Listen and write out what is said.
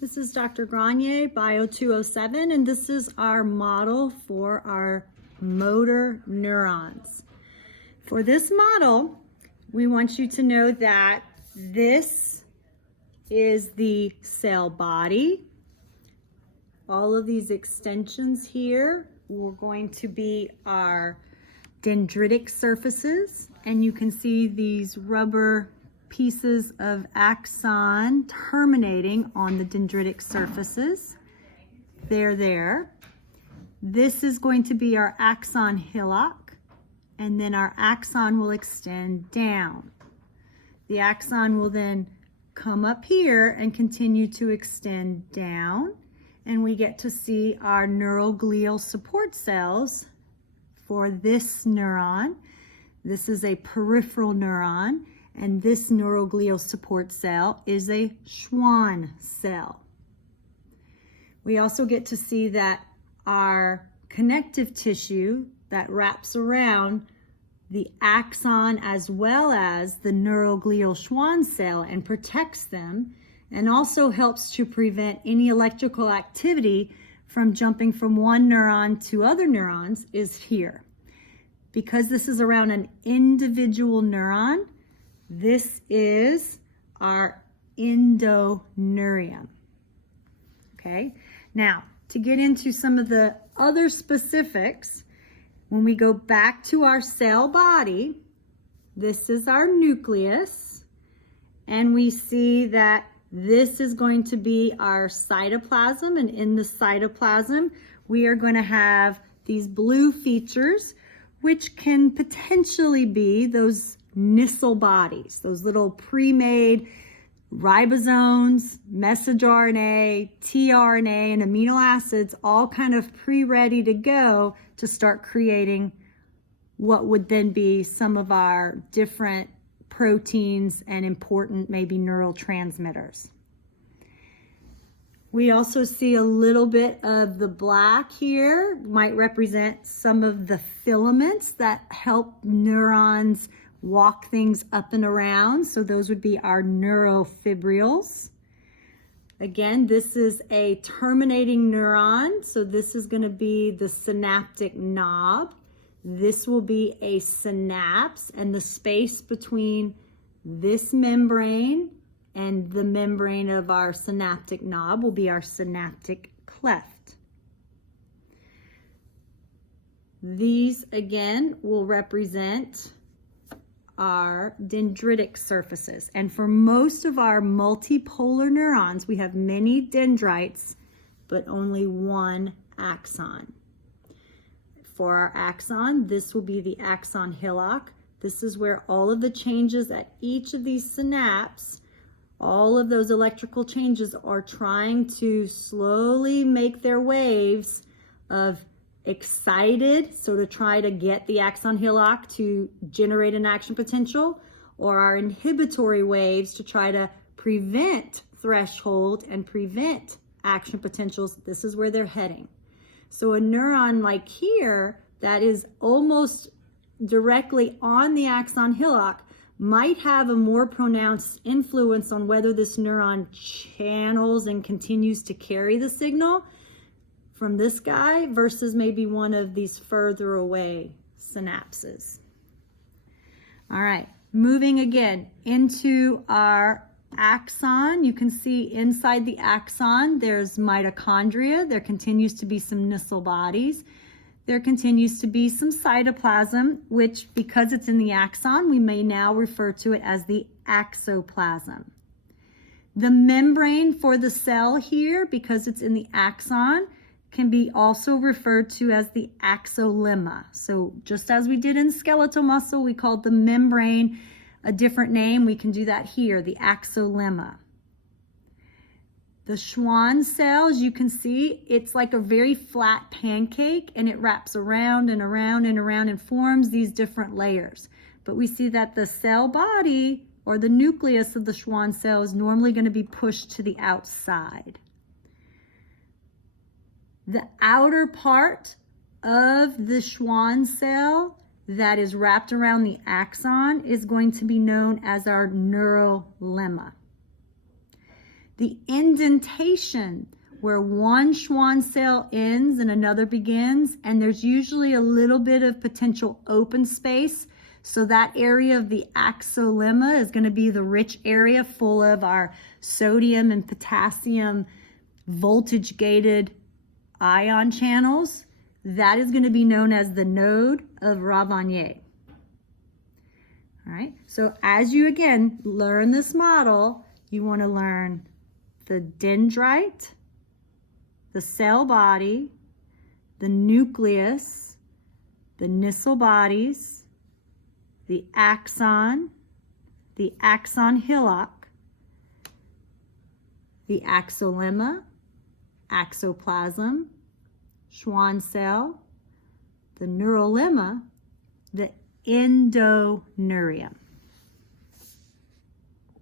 This is Dr. Grenier, Bio 207, and this is our model for our motor neurons. For this model, we want you to know that this is the cell body. All of these extensions here are going to be our dendritic surfaces, and you can see these rubber pieces of axon terminating on the dendritic surfaces. They're there. This is going to be our axon hillock, and then our axon will extend down. The axon will then come up here and continue to extend down, and we get to see our neuroglial support cells for this neuron. This is a peripheral neuron, and this neuroglial support cell is a Schwann cell. We also get to see that our connective tissue that wraps around the axon as well as the neuroglial Schwann cell and protects them, and also helps to prevent any electrical activity from jumping from one neuron to other neurons, is here. Because this is around an individual neuron, this is our endoneurium. Okay, now to get into some of the other specifics, when we go back to our cell body, this is our nucleus, and we see that this is going to be our cytoplasm, and in the cytoplasm, we are going to have these blue features, which can potentially be those Nissl bodies, those little pre-made ribosomes, message RNA, tRNA, and amino acids, all kind of pre-ready to go to start creating what would then be some of our different proteins and important maybe neurotransmitters. We also see a little bit of the black here, might represent some of the filaments that help neurons walk things up and around. So those would be our neurofibrils. Again, this is a terminating neuron. So this is going to be the synaptic knob. This will be a synapse, and the space between this membrane and the membrane of our synaptic knob will be our synaptic cleft. These again will represent our dendritic surfaces. And for most of our multipolar neurons, we have many dendrites, but only one axon. For our axon, this will be the axon hillock. This is where all of the changes at each of these synapses, all of those electrical changes are trying to slowly make their waves of excited, so to try to get the axon hillock to generate an action potential, or our inhibitory waves to try to prevent threshold and prevent action potentials. This is where they're heading. So a neuron like here that is almost directly on the axon hillock might have a more pronounced influence on whether this neuron channels and continues to carry the signal from this guy versus maybe one of these further away synapses. All right, moving again into our axon, you can see inside the axon there's mitochondria. There continues to be some Nissl bodies. There continues to be some cytoplasm, which because it's in the axon, we may now refer to it as the axoplasm. The membrane for the cell here, because it's in the axon, can be also referred to as the axolemma. So just as we did in skeletal muscle, we called the membrane a different name. We can do that here, the axolemma. The Schwann cells, you can see, it's like a very flat pancake, and it wraps around and around and around and forms these different layers. But we see that the cell body or the nucleus of the Schwann cell is normally going to be pushed to the outside. The outer part of the Schwann cell that is wrapped around the axon is going to be known as our neurolemma. the indentation where one Schwann cell ends and another begins, and there's usually a little bit of potential open space. So that area of the axolemma is going to be the rich area full of our sodium and potassium voltage gated ion channels. That is going to be known as the node of Ravanier. All right, so as you again learn this model, you want to learn the dendrite, the cell body, the nucleus, the Nissl bodies, the axon hillock, the axolemma, axoplasm, Schwann cell, the neurolemma, the endoneurium.